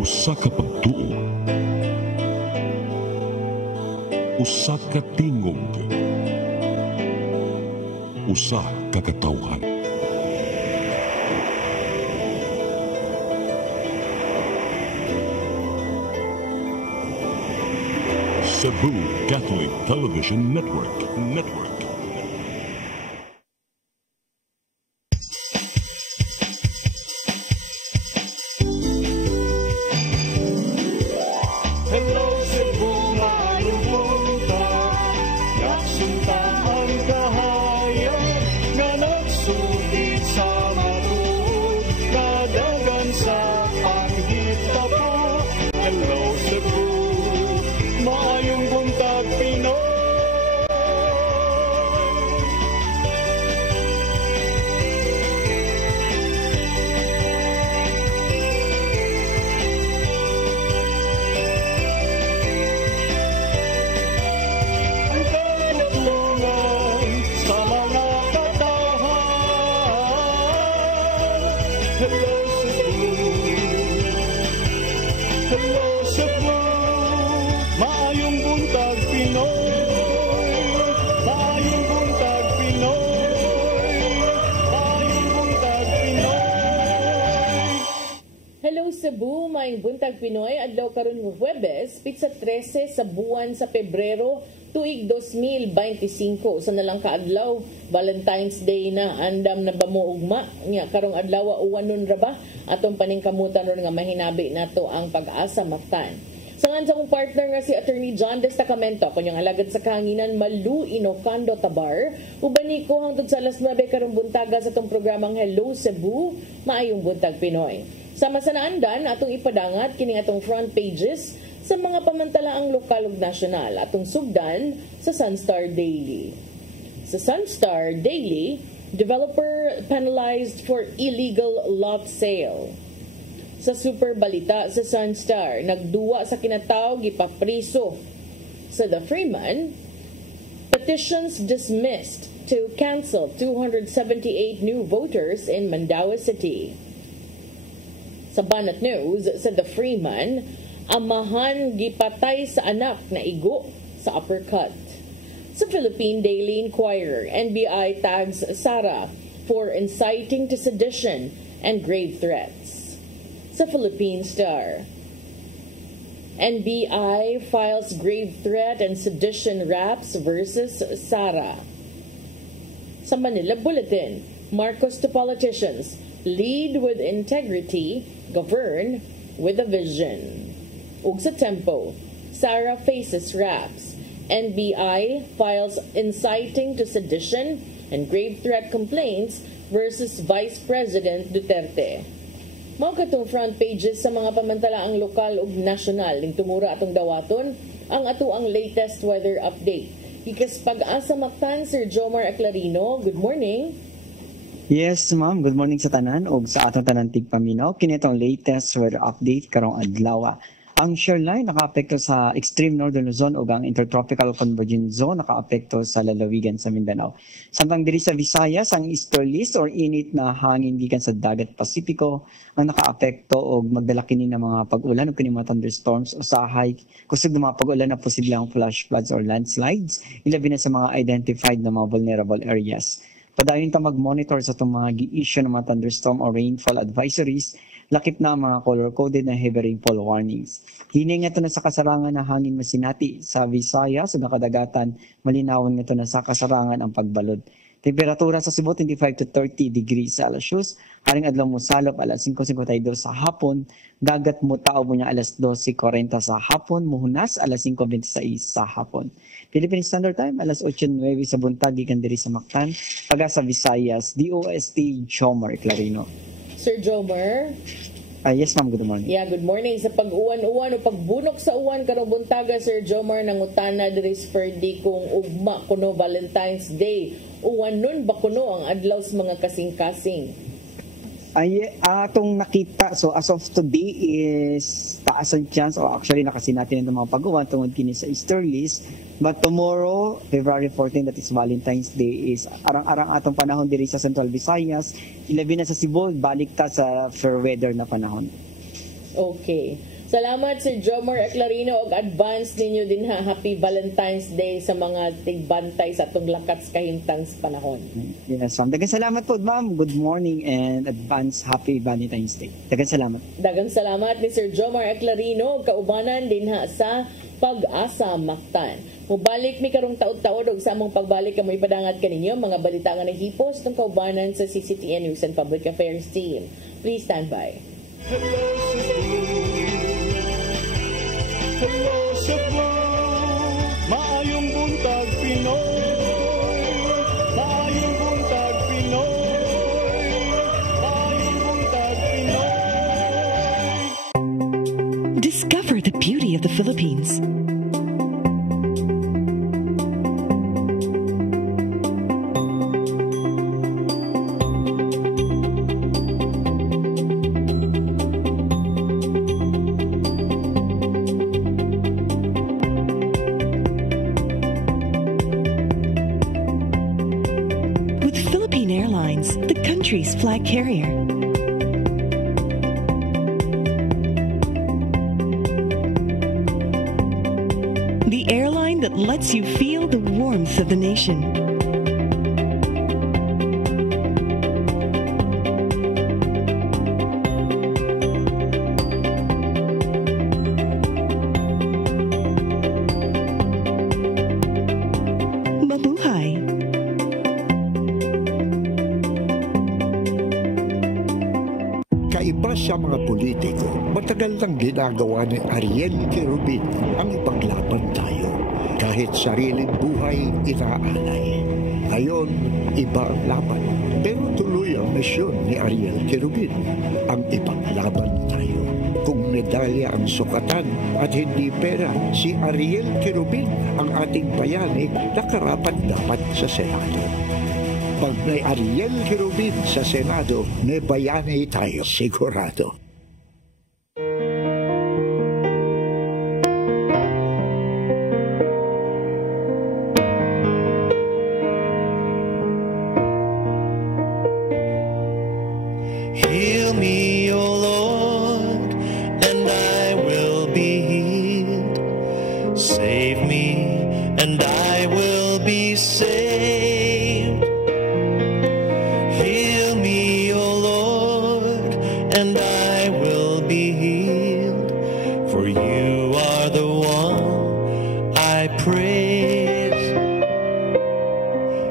Usa ka pagtuo, usa ka tingog, usa ka katawhan. Cebu Catholic Television Network. Hello Cebu, maayong buntag. Nagsunta ang kahayag nga nagsulit sa matuod, nadagan sa paghitabo. Hello Cebu, maayong buntag Pinoy. Ang katutulungan sa mga katawhan. Hello Cebu, hello Cebu, maayong buntag Pinoy, maayong buntag Pinoy, maayong buntag Pinoy. Hello Cebu, maayong buntag Pinoy. Adlaw karon nga Huwebes, pitsa 13 sa buwan sa Pebrero, tuig 2025. Sa nalang kaadlaw, Valentine's Day na, andam na ba mo ugma? Nya karong adlaw uwanon ra ba atong paningkamutan ron nga mahinabi nato ang pag-asa matan. Sangan sa akong partner nga si Attorney John Destacamento, kunyang alagad sa kahanginan Malu Inocando Tabar, ubani ko hangtod sa alas 9 karong buntaga sa itong programang Hello Cebu, maayong buntag Pinoy. Sama sa naandan, atong ipadangat kining atong front pages sa mga pamantalaang lokal ug nasyonal, atong sugdan sa Sunstar Daily. Sa Sunstar Daily, developer penalized for illegal lot sale. Sa Super Balita sa Sunstar, nagduwa sa kinatawag ipapriso. Sa The Freeman, petitions dismissed to cancel 278 new voters in Mandaue City. Sa Banat News sa The Freeman, amahan gipatay sa anak na igo sa uppercut. Sa Philippine Daily Inquirer, NBI tags Sara for inciting to sedition and grave threats. Sa Philippine Star, NBI files grave threat and sedition raps versus Sara. Sa Manila Bulletin, Marcos to politicians, lead with integrity, govern with a vision. Ug sa Tempo, Sara faces raps. NBI files inciting to sedition and grave threat complaints versus Vice President Duterte. Mao katong front pages sa mga pamantalaang lokal ug nasyonal ning tumura atong dawaton ang ato ang latest weather update. Ikas pag-asa Mactan, Sir Jomar Aclarino. Good morning. Yes, ma'am. Good morning sa tanan ug sa atong tanan tigpaminaw. Kini itong latest weather update karong adlaw. Ang shoreline nakaapekto sa extreme northern Luzon ug ang intertropical convergence zone nakaapekto sa lalawigan sa Mindanao. Samtang diri sa Visayas, ang easterlies or init na hangin gikan sa dagat Pasipiko ang nakaapekto og magdala kini ng mga pag-ulan ug kini mga thunderstorms usahay kusog ng mga pag-ulan na posibleng flash floods or landslides ilabi na sa mga identified na mga vulnerable areas. Padayon ta mag-monitor sa itong mga gi-issue ng mga thunderstorm or rainfall advisories, lakip na ang mga color-coded na heavy rainfall warnings. Hini nga ito na sa kasarangan na hangin masinati sa Visayas ug nakadagatan, malinawon nga ito na sa kasarangan ang pagbalod. Temperatura sa Cebu 25 to 30 degrees Celsius, haring adlaw mo salop alas 5:52 sa hapon, gagat mo tao mo niya alas 12:40 sa hapon, muhunas alas 5:26 sa hapon. Philippine Standard Time alas 8:09 sa buntag gikan diri sa Mactan, paga sa Visayas, DOST Jomar Clarino. Sir Jomar. Yes ma'am, good morning. Yeah, good morning. Sa pag-uwan-uwan o pagbunok sa uwan karong buntaga, Sir Jomar, nangutana diri sa Perdi kung ugma kuno Valentine's Day. Uwan nun ba kuno ang adlaw sa mga kasing-kasing? Atong nakita, so as of today is taas ang chance, o actually nakasin natin yung mga pag-uwan tungod kini sa easterlies. But tomorrow, February 14, that is Valentine's Day, is arang-arang atong panahon diri sa Central Visayas. Ilabi na sa Cebu, balik ta sa fair weather na panahon. Okay. Salamat Sir Jomar Eclarino og advance ninyo din ha. Happy Valentine's Day sa mga tigbantay sa atong lakat sa kahimtang sa panahon. Yes, ma'am. Daghang salamat po, ma'am. Good morning and advance happy Valentine's Day. Daghang salamat. Daghang salamat ni Sir Jomar Eclarino kaubanan din ha sa Pag-asa Mactan. Mubalik mi karong taod-taod og sa among pagbalik kamo ipadangat kaninyo mga balita nga nahipos tong kaubanan sa CCTN News and Public Affairs team. Please stand by. Hello Cebu, maayong buntag Pinoy, maayong buntag Pinoy, maayong buntag Pinoy. Discover the beauty of the Philippines. Country's flag carrier. The airline that lets you feel the warmth of the nation. Kaiba sa mga politiko, matagal nang ginagawa ni Ariel Querubin ang ipaglaban tayo. Kahit sariling buhay inaalay. Ngayon, iba ang laban. Pero tuloy ang misyon ni Ariel Querubin, ang ipaglaban tayo. Kung medalya ang sukatan at hindi pera, si Ariel Querubin ang ating bayani na karapat dapat sa Senado. Pag may Ariel Querubin sa Senado, may bayani tayo sigurado. Heal me, O Lord, and I will be healed. Save me, and I will be saved. And I will be healed, for you are the one I praise.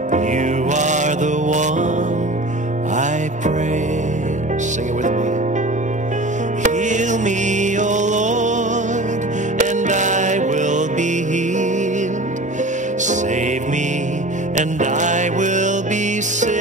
You are the one I praise. Sing it with me. Heal me, O Lord, and I will be healed. Save me, and I will be saved.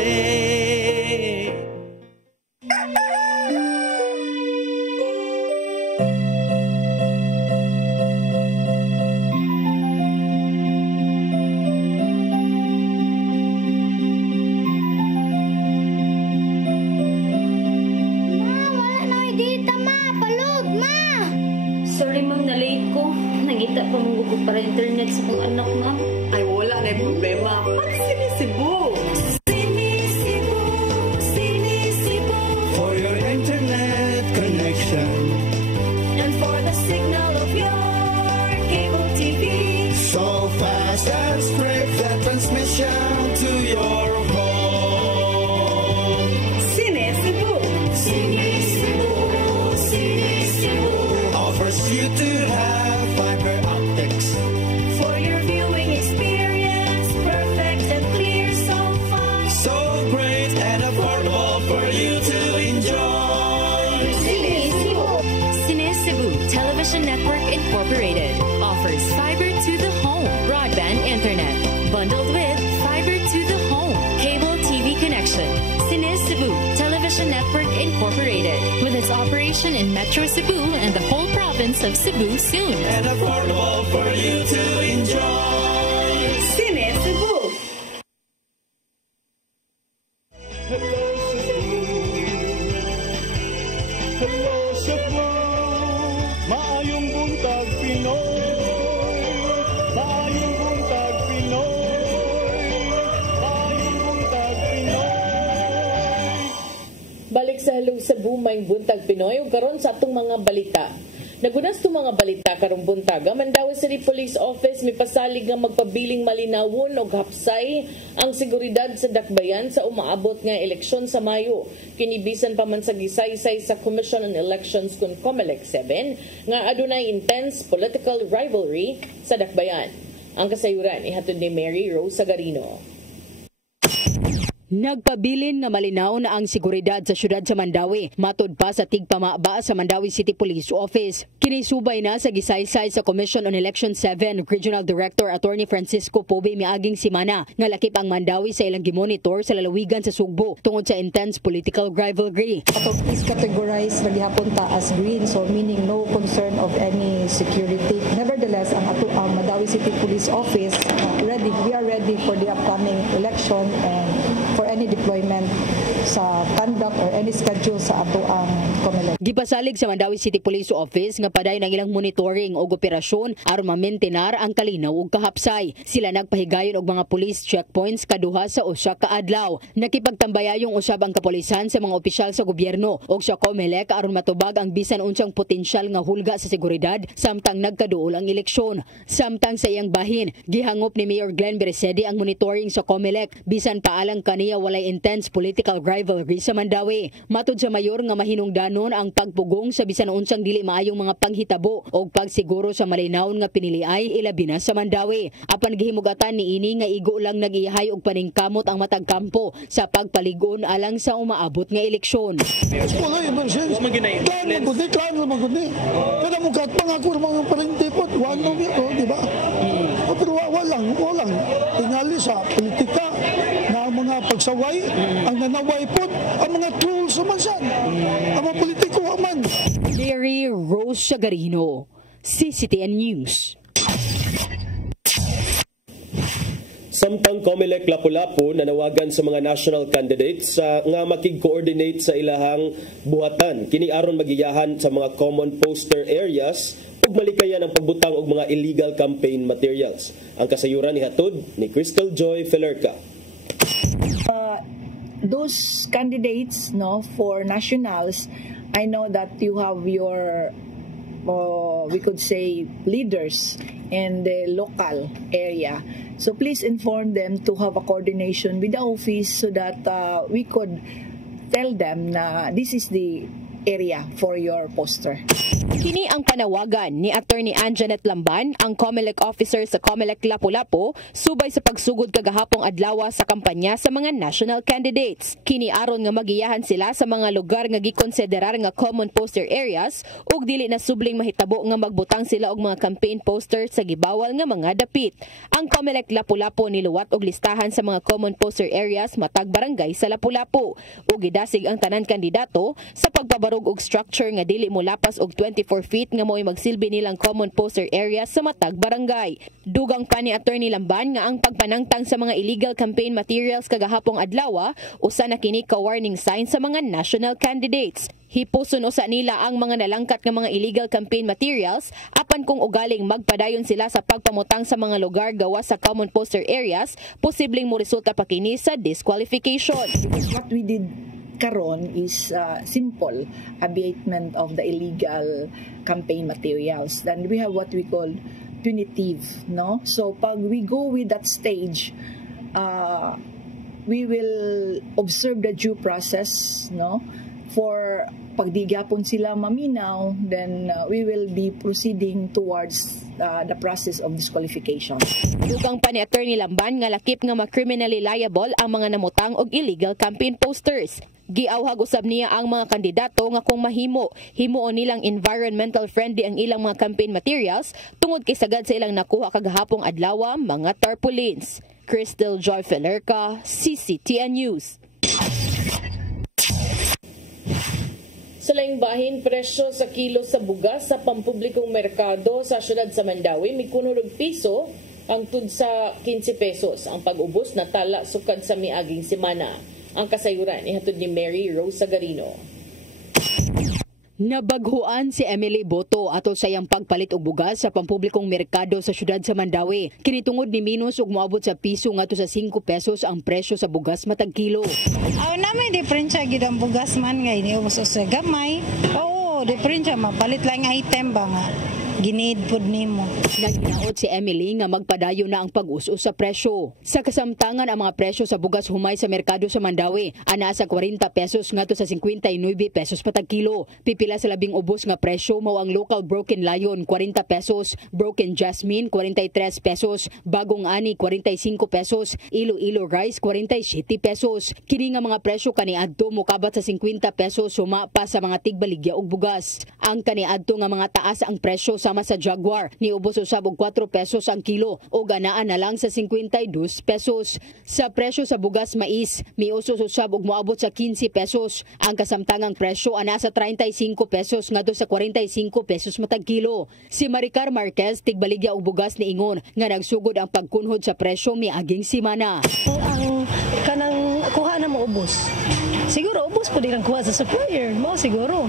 Para internet sa kong anak, ma'am. Ay, wala na yung problema. Pag-Sinisibu! Sinisibu, Sinisibu. For your internet connection. And for the signal of your cable TV. So fast and straight the transmission to your home. Sinisibu, Sinisibu, Sinisibu. Offers you to have fiber optics. For your viewing experience, perfect and clear, so fast, so great and affordable for you to enjoy. Sinisibu. Sinisibu Television Network Incorporated offers fiber to the home broadband internet bundled with fiber to the home cable TV connection. Sinisibu Television Network Incorporated, with its operation in Metro Cebu and the whole province of Cebu soon. And affordable for you to enjoy. Sinisibu! Hello Cebu, hello Cebu, maayong buntag Pinoy, maayong buntag Pinoy, maayong buntag Pinoy. Balik sa sa Hello Cebu, may buntag Pinoy ug karon sa atong mga balita. Nagunas to mga balita karong buntaga, Mandaue City Police Office mipasalig nga magpabiling malinawon og hapsay ang seguridad sa dakbayan sa umaabot nga eleksyon sa Mayo. Kinibisan pa man sa gisaysay sa Commission on Elections kun COMELEC 7 nga adunay intense political rivalry sa dakbayan. Ang kasayuran ihatod ni Mary Rose Sagarino. Nagpabilin nga malinaw na ang seguridad sa syudad sa Mandaue matud pa sa tigpamaba sa Mandaue City Police Office. Kinisubay na sa gisaysay sa Commission on Election 7 Regional Director Attorney Francisco Pobe miaging simana nga lakip ang Mandaue sa ilang gimonitor sa lalawigan sa Sugbo tungod sa intense political rivalry. Ato is categorized na gihapon ta as green, so meaning no concern of any security. Nevertheless, ang ato ang Mandaue City Police Office we are ready for the upcoming election and for any deployment sa conduct or any schedule sa ato ang COMELEC. Gipasalig sa Mandaue City Police Office nga paday ng ilang monitoring o operasyon aron mamentenar ang kalinaw ug kahapsay. Sila nagpahigayon og mga police checkpoints kaduha sa usa ka adlaw. Nakipagtambayayong usab ang kapulisan sa mga opisyal sa gobyerno ug sa COMELEC aron matubag ang bisan unsang potensyal nga hulga sa seguridad samtang nagkaduol ang eleksyon. Samtang sa iyang bahin, gihangop ni Mayor Glenn Beresedi ang monitoring sa COMELEC bisan paalang kaniya walay intense political rivalry sa Mandaue. Matud sa mayor nga mahinungdanon ang pagpugong sa bisan unsang dili maayong mga panghitabo o pagsiguro sa malinawon nga piniliay ilabi na sa Mandaue. Apan gihimugatan ni ini nga igo lang nagiyahay og paningkamot ang matag kampo sa pagpaligon alang sa umaabot nga eleksyon. Wala yung versions. Klaro maguni. Kada mo kat pangako mga parentipot, wano nito, di ba? Pero walang tingali sa politika na ang mga pagsaway, ang nanaway po, ang mga tools naman siya, ang mga politiko man. Mary Rose Sagarino, CCTN News. Samtang COMELEC Lapu-Lapu nanawagan sa mga national candidates nga makig-coordinate sa ilahang buhatan. Kini aron magiyahan sa mga common poster areas ug malikayan ang pagbutang og mga illegal campaign materials. Ang kasayuran ni hatod ni Crystal Joy Felerca. Those candidates for nationals, I know that you have your we could say leaders in the local area. So please inform them to have a coordination with the office so that we could tell them na this is the area for your poster. Kini ang panawagan ni Attorney Anjanet Lamban, ang COMELEC officer sa COMELEC Lapu-Lapu, subay sa pagsugod kagahapong adlaw sa kampanya sa mga national candidates. Kini aron nga magiyahan sila sa mga lugar nga gikonsiderar nga common poster areas ug dili na subling mahitabo nga magbutang sila og mga campaign posters sa gibawal nga mga dapit. Ang COMELEC Lapu-Lapu niluwat og listahan sa mga common poster areas matag barangay sa Lapu-Lapu ug gidasig ang tanan kandidato sa pagpabarog og structure nga dili molapas og 24 feet nga mo'y magsilbi nilang common poster area sa matag barangay. Dugang pa ni Attorney Lamban nga ang pagpanangtang sa mga illegal campaign materials kagahapong adlaw usa na kini ka warning sign sa mga national candidates. Hipuson usa nila ang mga nalangkat nga mga illegal campaign materials apan kung ugaling magpadayon sila sa pagpamutang sa mga lugar gawa sa common poster areas, posibleng mo resulta pa kini sa disqualification. What we did karon is simple abatement of the illegal campaign materials. Then we have what we call punitive, So pag we go with that stage, we will observe the due process, For pagdigapon sila maminaw, then we will be proceeding towards the process of disqualification. Dugang pa ni Attorney Lamban nga lakip nga ma-criminally liable ang mga namutang og illegal campaign posters. Giawhag usab niya ang mga kandidato nga kung himuon nilang environmental friendly ang ilang mga campaign materials tungod kay sagad sa ilang nakuha kagahapong adlaw mga tarpaulins. Crystal Joy Felerca, CCTN News. Sa laing bahin, presyo sa kilo sa bugas sa pampublikong merkado sa syudad sa Mandaue mikunod og piso ang tud sa 15 pesos. Ang pag-ubos na tala sukad sa miaging semana. Ang kasayuran ihatod ni Mary Rose Sagarino. Nabaghuan si Emily Boto atol sa iyang pagpalit og bugas sa pampublikong merkado sa syudad sa Mandawi. Kinitungod ni Minos og moabot sa piso ngadto sa 5 pesos ang presyo sa bugas matag kilo. Na may diferensya gid ang bugas man nga ini uso sa gamay. Oo, diferensya mapalit lang item ba nga. Ginid pod nimo. Nagnaot si Emily nga magpadayo na ang pag-us-us sa presyo. Sa kasamtangan ang mga presyo sa bugas humay sa merkado sa Mandawi ana sa 40 pesos ngadto sa 59 pesos patag kilo. Pipila sa labing ubos nga presyo mao ang local Broken Lion 40 pesos, Broken Jasmine 43 pesos, Bagong Ani 45 pesos, Iloilo Rice 47 pesos. Kini nga mga presyo kaniadto mokabat sa 50 pesos suma pa sa mga tigbaligya og bugas. Ang kaniadto nga mga taas ang presyo sama sa Jaguar ni ubos usab og 4 pesos ang kilo o ganaan na lang sa 52 pesos. Sa presyo sa bugas mais, miusos usab og moabot sa 15 pesos. Ang kasamtangang presyo ana sa 35 pesos ngadto sa 45 pesos matag kilo. Si Maricar Marquez tigbaligya og bugas ni ingon nga nagsugod ang pagkunhod sa presyo miaging semana. Ang kanang kuha na mo ubos. Siguro ubos po din ang kuha sa supplier mo siguro.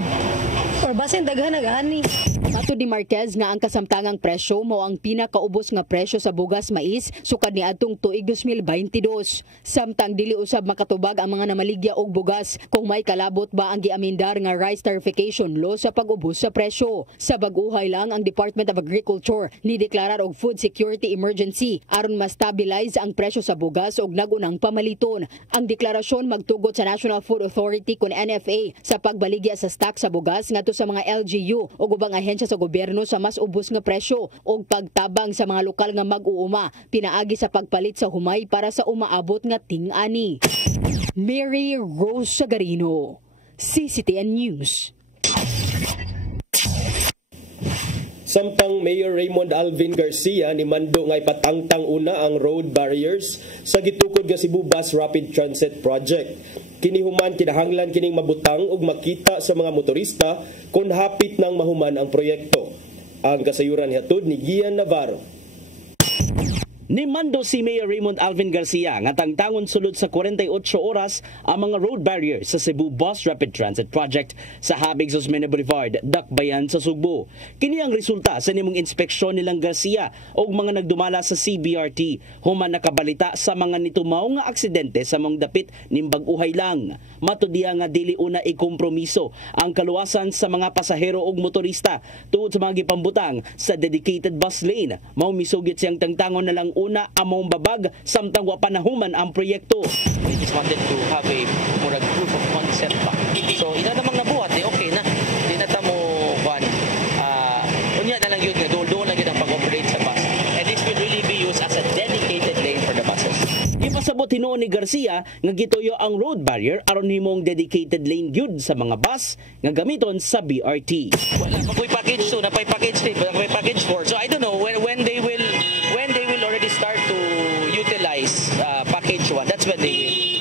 Or basin daghan nag-ani. Matud ni Marquez nga ang kasamtangang presyo mao ang pinakaubos nga presyo sa bugas mais sukad niadtong tuig 2022. Samtang dili usab makatubag ang mga namaligya og bugas kung may kalabot ba ang giamendar nga rice tarification law sa pag-ubos sa presyo. Sa bag-uhay lang ang Department of Agriculture ni deklarar og food security emergency aron ma-stabilize ang presyo sa bugas og nagunang pamaliton. Ang deklarasyon magtugot sa National Food Authority kun NFA sa pagbaligya sa stock sa bugas ngadto sa mga LGU o ubang ahensya sa gobyerno sa mas ubos nga presyo o pagtabang sa mga lokal nga mag-uuma pinaagi sa pagpalit sa humay para sa umaabot nga ting-ani. Mary Rose Sagarino, CCTN News. Samtang Mayor Raymond Alvin Garcia ni mando nga ipatangtang una ang road barriers sa gitukod nga Cebu Bus Rapid Transit Project. Kini human kinahanglan kining mabutang ug makita sa mga motorista kung hapit nang mahuman ang proyekto. Ang kasayuran hatod ni Gian Navarro. Nimando si Mayor Raymond Alvin Garcia nga tangtangon sulod sa 48 oras ang mga road barriers sa Cebu Bus Rapid Transit Project sa Habig Osmeña Boulevard, Dakbayan sa Sugbo. Kini ang resulta sa nimong inspeksyon nilang Garcia og mga nagdumala sa CBRT human nakabalita sa mga nitumaw nga aksidente sa mong dapit ning bag-uhay lang. Matudiya nga dili una ikompromiso ang kaluwasan sa mga pasahero ug motorista tungod sa mga gipambutang sa dedicated bus lane. Mao misugit siyang tangtangon na lang una among babag samtang wa panahuman ang proyekto. We just wanted to have a murag proof of concept pa. So ina namang nabuhat okay na. Di na ta mo kuan. Unya na lang yun nga doon lang ang pag-operate sa bus. And this will really be used as a dedicated lane for the buses. Ipasabot hinuon ni Garcia nga gituyo ang road barrier aron himong dedicated lane gyud sa mga bus nga gamiton sa BRT. Wala pa ko'y package 2, napay package 3, napay package 4. So I don't know when they will already start to utilize package 1. That's when they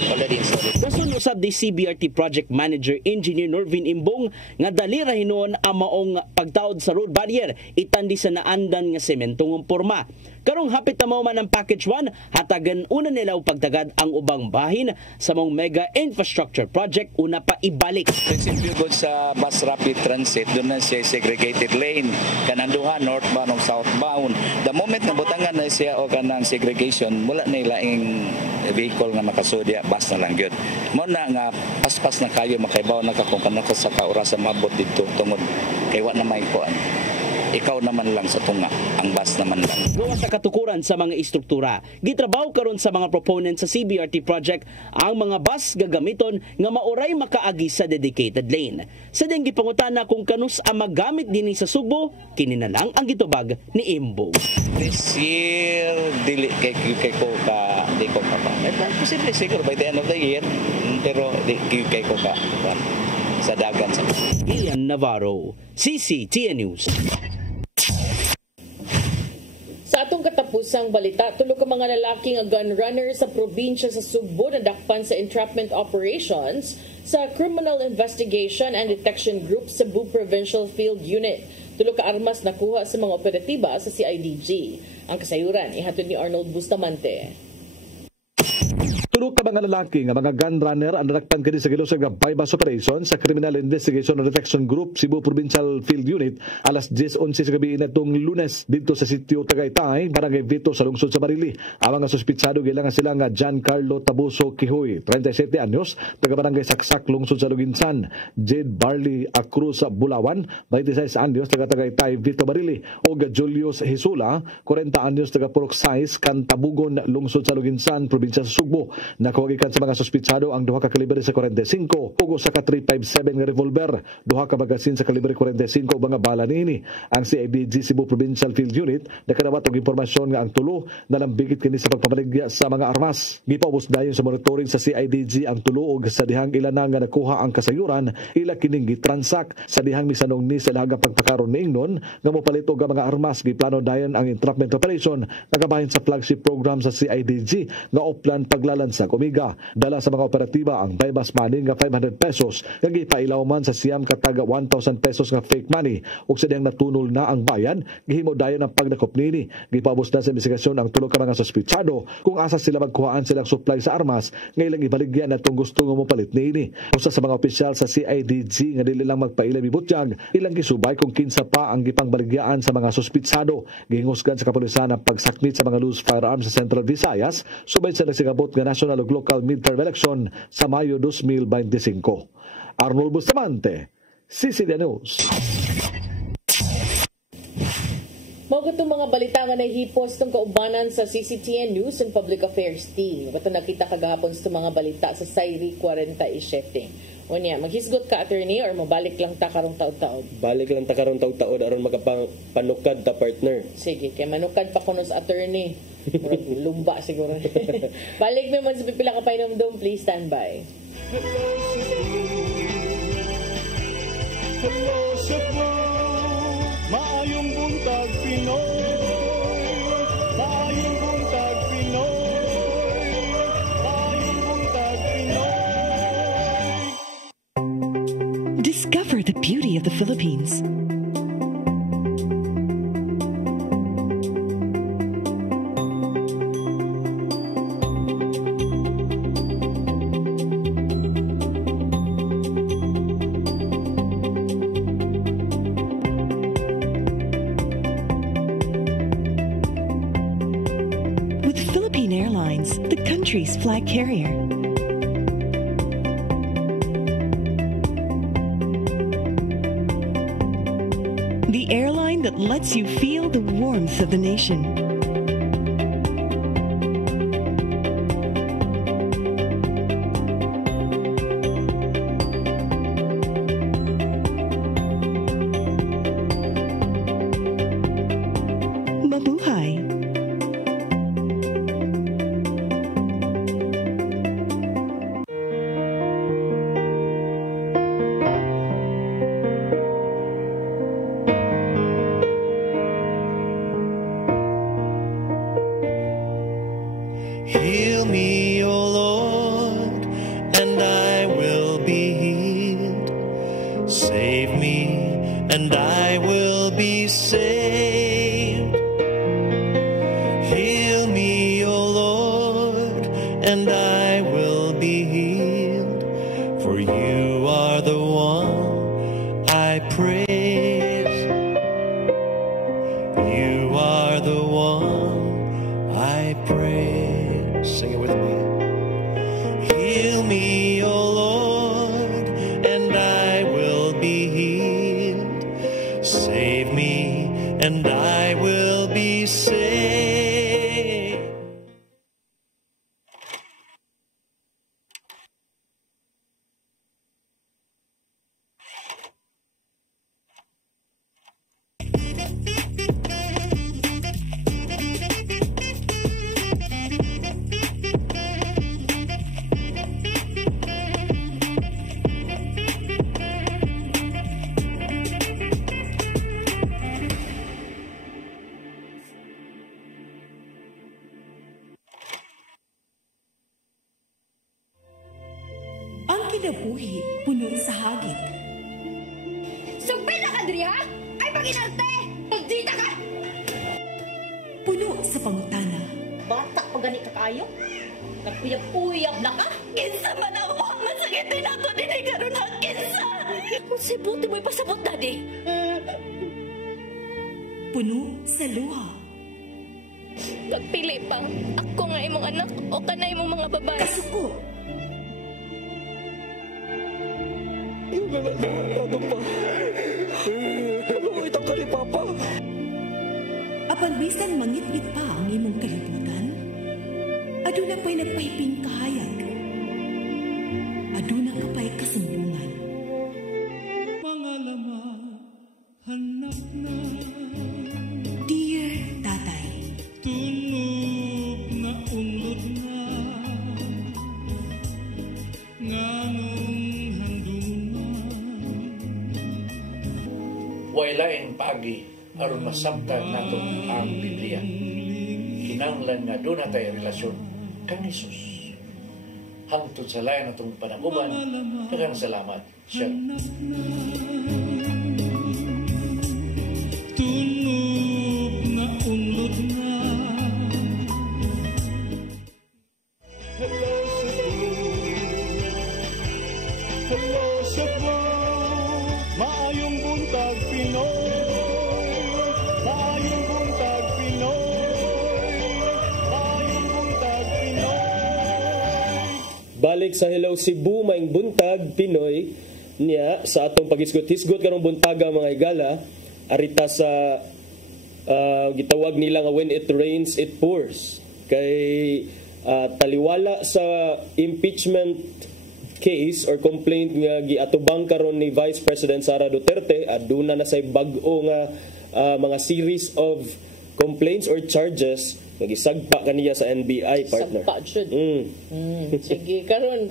will already install it. Rason usab di CBRT Project Manager Engineer Norvin Imbong nga dali ra hinuon ang maong pagtaod sa road barrier itandi sa naandan nga sementong porma. Karong hapit na mao man ang package 1, hatagan una nila og pagtagad ang ubang bahin sa mong mega infrastructure project una pa ibalik. Prinsipyo good sa bus rapid transit, doon na siya segregated lane, kananduhan northbound o southbound. The moment na butangan na siya o kanang segregation, mula na ilaing vehicle nga makasudya, bus na lang yun. Muna nga, paspas na kayo, makaibaw na ka kung kanang sa kaoras sa mabot dito, tungod kay wa na may kuan. Ikaw naman lang sa tunga, ang bus naman lang. Gawa sa katukuran sa mga istruktura, gitrabaho karon sa mga proponents sa CBRT project ang mga bus gagamiton nga mauray makaagi sa dedicated lane. Sa ding gipangutana kung kanus ang magamit dinhi sa Sugbo, kini na lang ang gitubag ni Imbo. This year, dili kay ko ka, di ko pa. Posible siguro by the end of the year, pero di kay ko ka sa dagan sa Ian Navarro, CCTN News. Sa atong katapusang balita, tulo ka mga lalaki nga gun runner sa probinsya sa Sugbo na dakpan sa entrapment operations sa Criminal Investigation and Detection Group Cebu Provincial Field Unit. Tulo ka armas nakuha sa mga operatiba sa CIDG. Ang kasayuran ihatod ni Arnold Bustamante. Tulo ka mga lalaki nga mga gun runner ang naraktan kini sa gilusog nga bypass operation sa Criminal Investigation and Detection Group Cebu Provincial Field Unit alas 10:11 sa gabi inatong Lunes dito sa sitio Tagaytay, Barangay Vito sa lungsod sa Marili. Ang mga suspitsado gilangan sila nga Giancarlo Tabuso Kihoy, 37 anyos, taga Barangay Saksak, lungsod sa Luginsan; Jade Barley Acruz Bulawan, 26 anyos, taga Tagaytay, Vito, Marili; o Julius Hisula, 40 anyos, taga Purok Sais, Cantabugon, lungsod sa Luginsan, probinsya sa Sugbo. Nakawagikan sa mga suspitsado ang duha ka kalibre sa 45 ug usa ka 357 nga revolver, duha ka magasin sa kalibre 45 ug mga bala niini. Ang CIDG Cebu Provincial Field Unit nakadawat og impormasyon nga ang tulo nalambigit kini sa pagpamaligya sa mga armas. Gipaubos dayon sa monitoring sa CIDG ang tulo og sa dihang ilanang nga nakuha ang kasayuran ila kining gitransak sa dihang misanong ni sa laga pagpakaron niingnon nga mopalit og mga armas. Giplano dayon ang entrapment operation nagabahin sa flagship program sa CIDG nga Oplan Paglalansak Omega. Dala sa mga operatiba ang bypass money nga 500 pesos nga gipailaw man sa siyam kataga 1,000 pesos nga fake money ug sa dihang natunol na ang bayan gihimo dayon ang pagdakop nini. Gipaubos na sa investigasyon ang tulo ka mga suspitsado kung asa sila magkuhaan silang supply sa armas nga ilang ibaligyan atong gusto nga mopalit niini. Usa sa mga opisyal sa CIDG nga dili lang magpaila bibutyag, ilang gisubay kung kinsa pa ang gipangbaligyan sa mga suspitsado. Gihingusgan sa kapulisan ang pagsakmit sa mga loose firearms sa Central Visayas subay sa nagsigabot nga national ug local midterm election sa Mayo 2025. Arnold Bustamante, CCTV News. Mga itong mga balita nga nahihipos itong kaubanan sa CCTN News and Public Affairs Team. Ito nakita kagahapon sa mga balita sa Sairi 47. O niya, maghisgot ka, attorney, or mabalik lang ta karong taod-taod? Balik lang ta karong taod-taod aron magapanukad ta partner. Sige, kaya manukad pa kuno sa attorney. Lumba siguro. Balik naman sa pipila ka painom-dom, please stand by. Hello Cebu, maayong buntag Pinoy, maayong buntag Pinoy, maayong buntag Pinoy. Discover the beauty of the Philippines. Country's flag carrier. The airline that lets you feel the warmth of the nation. Heal me, O Lord, and I will be healed. Save me, and I will be saved. Heal me, O Lord, and I will be healed. For you are the one I praise. You are the one I praise. Sing it with me. Heal me, O Lord, and I will be healed. Save me, and I will be saved. Kinabuhi, puno sa hagit. Sugpil na ka, Dri, ha? Ay, pag-inarte! Pagdita ka! Puno sa pangutana. Bata pa gani ka kayo? Nagpuyap-puyap na ka? Kinsa man ang mga sakitin nato din ay karoon na kinsa! Kung sibuti mo'y pasabot, Daddy. Puno sa luha. Nagpili pa. Ako nga imong anak o kana imong mga babae. Kasuko. Yung ano pa? Ano itang ka ni Papa? Apan bisan mangit-ngit pa ang imong kalibutan, aduna pa'y nagpahiping kahayag. Aduna ka pa'y kasumbungan. Mga lama, hanap na. Dear Tatay, Tunog na unlod na. Nganong handungan. Wailain pagi aron masabtan nato ang Biblia. Kinahanglan nga doon na tayo relasyon kang Jesus. Hangtod sa layan natong panaguban, daghang salamat. Shalom. Tunog na unlod na. Hello Cebu, hello Cebu, maayong buntag Pinoy, maayong buntag Pinoy, maayong buntag Pinoy. Balik sa Hello Cebu, maing buntag Pinoy niya sa atong pagisgot-hisgot karong buntaga mga higala arita sa gitawag nila nga when it rains it pours kay taliwala sa impeachment case or complaint nga giatubang karon ni Vice President Sara Duterte, aduna na say bag-o nga mga series of complaints or charges nagisagpa kaniya sa NBI, partner. Sagpa jud. Sige karon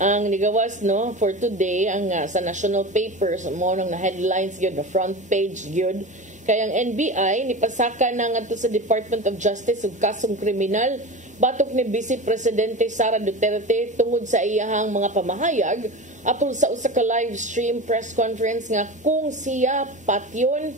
ang nigawas no for today ang sa national papers mo nang na headlines gyud na front page gyud kay ang NBI nipasaka na ngadto sa Department of Justice ug kasong kriminal batok ni Vice Presidente Sara Duterte tungod sa iyahang mga pamahayag atol sa usa ka live stream press conference nga kung siya patyon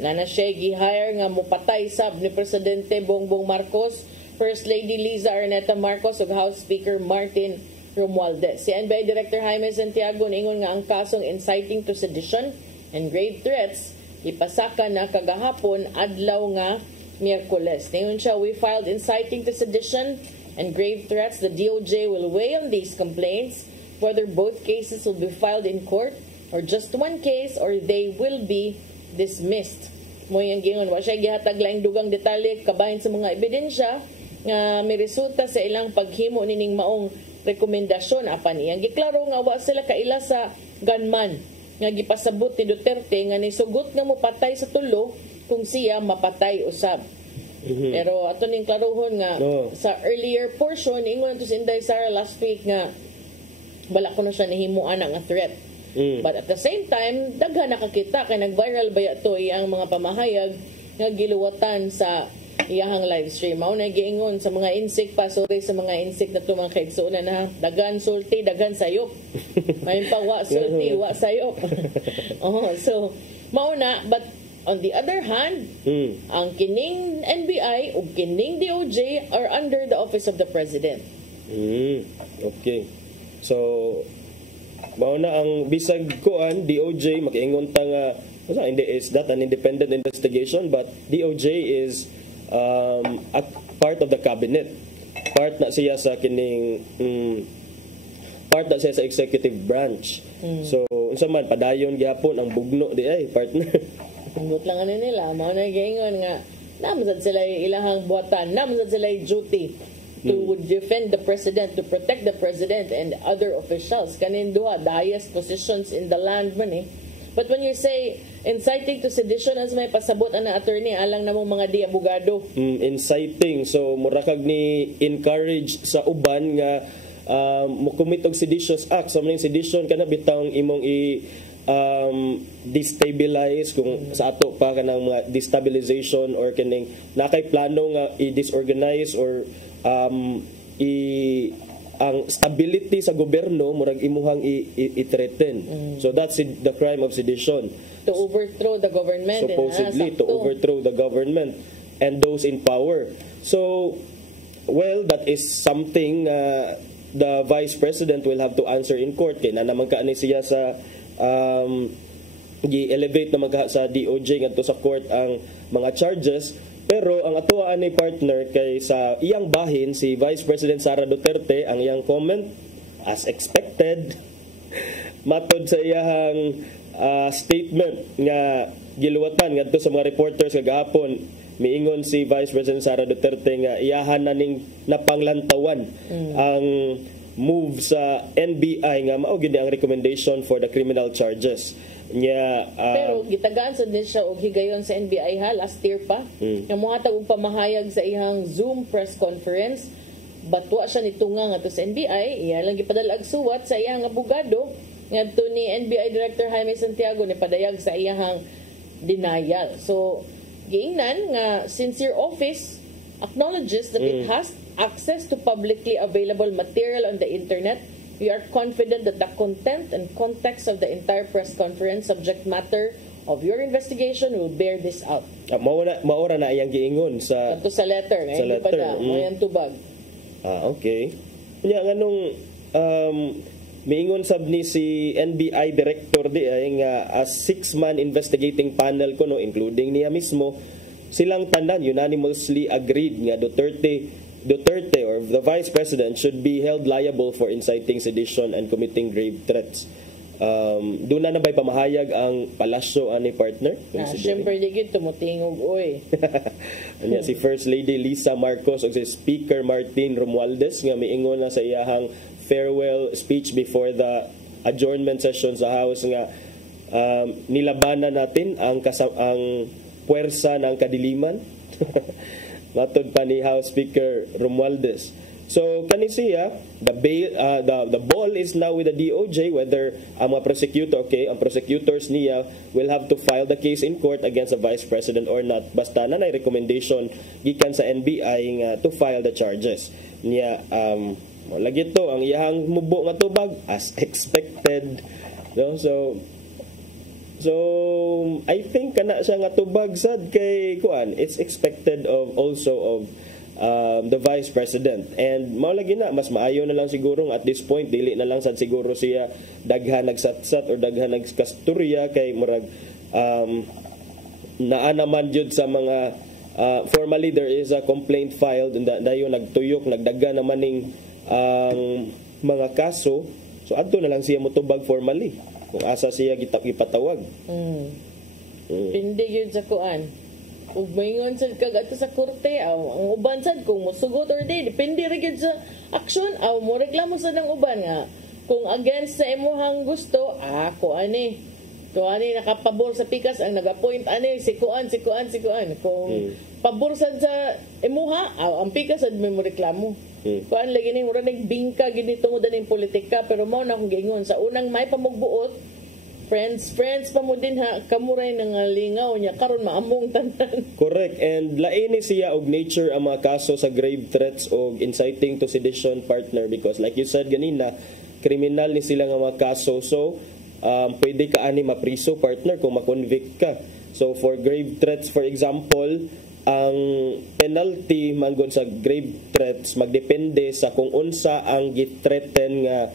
na siya gi-hire nga mopatay sab ni Presidente Bongbong Marcos, First Lady Liza Araneta Marcos ug House Speaker Martin Romualdez. Si NBI Director Jaime Santiago ningon nga ang kasong inciting to sedition and grave threats ipasaka na kagahapon adlaw nga Miyerkules. Ningon siya, we filed inciting to sedition and grave threats. The DOJ will weigh on these complaints whether both cases will be filed in court or just one case or they will be dismissed. Mo yang gingon wa siya gihatag laing dugang detalye kabahin sa mga ebidensya nga may resulta sa ilang paghimo nining maong rekomendasyon apan iyang giklaro nga wa sila kaila sa gunman nga gipasabot ni Duterte nga nisugot nga mopatay sa tulo kung siya mapatay usab. Pero ato ning klarohon nga sa earlier portion ingon to si Inday Sara last week nga bala ko na siya nahimuan nga threat. But at the same time, daghan nakakita kay nag-viral ba ito iyang mga pamahayag nga giluwatan sa iyahang live stream. Mao na giingon sa mga insect pa, sorry sa mga insect na tumang kaigsunan na daghan sulti, daghan sayop. Mayon pa wa sulti, wa sayop. So mao na, but on the other hand, ang kining NBI ug kining DOJ are under the office of the President. Okay. So mao na ang bisag kuan DOJ makiingon ta nga is that an independent investigation, but DOJ is a part of the cabinet, part na siya sa kining part na siya sa executive branch. So unsa man padayon gyapon ang bugno di ay partner. Tunggot lang ano nila mao na giingon nga namsad sila ilahang buhatan, namsad sila duty to defend the president, to protect the president and other officials. Kanin duha, the highest positions in the land man eh. But when you say inciting to sedition, as may pasabot na attorney, alang namong mga di abogado. Inciting. So, murakag ni encourage sa uban nga mukumit og seditious act. So, maning sedition, kana bitang imong destabilize kung sa ato pa kanang mga destabilization or kaning nakay plano nga i-disorganize or ang stability sa gobyerno murag imuhang i-threaten. So that's the crime of sedition. To overthrow the government. Supposedly to overthrow the government and those in power. So Well, that is something the Vice President will have to answer in court. Kaya na naman kaani siya sa gi-elevate na sa DOJ ngadto sa court ang mga charges. Pero ang atuaan ni partner kay sa iyang bahin si Vice President Sara Duterte, ang iyang comment as expected matod sa iyang statement nga giluwatan ngadto sa mga reporters kagahapon. Miingon si Vice President Sara Duterte nga iyahan na ning napanglantawan ang move sa NBI nga mao gid ang recommendation for the criminal charges niya. Pero gitagaan sa din siya og higayon sa NBI last year pa. Nga mohatag og pamahayag sa ihang Zoom press conference. Batwa siya nitunga nga to sa NBI, iya lang gipadalag suwat sa iyang abogado ngadto ni NBI Director Jaime Santiago ni padayag sa iyang denial. So giingnan nga since your office acknowledges that it has access to publicly available material on the internet, we are confident that the content and context of the entire press conference subject matter of your investigation will bear this out. Maura na iyang giingon sa letter sa letter. Mayan tubag. Okay. Nya nganong miingon sab ni si NBI director di ay nga a 6-man investigating panel kuno including niya mismo silang tanan unanimously agreed nga Duterte or the Vice President should be held liable for inciting sedition and committing grave threats. Doon na ba'y pamahayag ang palasyo ani partner? Siyempre, di gid tumutingog, oy. Anya si First Lady Lisa Marcos o si Speaker Martin Romualdez nga miingon na sa iyahang farewell speech before the adjournment session sa House nga nilabanan natin ang puwersa ng kadiliman. Matod pa ni House Speaker Romualdez. So kani siya, the ball is now with the DOJ whether ang mga ang prosecutors niya will have to file the case in court against the Vice President or not. Basta na nay recommendation gikan sa NBI nga to file the charges. Niya lagi to ang iyang mubo nga tubag as expected. No? So I think kana siya nga tubag sad kay kuan, it's expected of the Vice President. And mao lagi na mas maayo na lang siguro at this point dili na lang sad siguro siya daghan nagsatsat or daghan nagkasturya kay murag naa naman jud sa mga formally there is a complaint filed and dayon nagtuyok nagdaga naman ning mga kaso. So adto na lang siya motubag formally kung asa siya gipatawag. Pindi yun sa kuan. Ug maingon sad kag ato sa korte ang uban sad kung mosugot or di depende ra gyud sa aksyon mo reklamo sad ang uban nga kung against sa imuhang gusto kuani nakapabor sa pikas ang nag-appoint si kuan kung pabor sad sa imuha ang pikas sad may mo reklamo. Kuan lagi ning mura nagbingka gid tungod ning politika pero mao na akong giingon sa unang may pamugbuot friends pa mo din kamuray nang lingaw niya karon maamong tanan. Correct. And lain siya og nature ang mga kaso sa grave threats o inciting to sedition partner because like you said ganina kriminal ni sila nga mga kaso. So pwede ka ani mapriso partner kung ma-convict ka. So for grave threats for example, ang penalty manggon sa grave threats magdepende sa kung unsa ang githreaten nga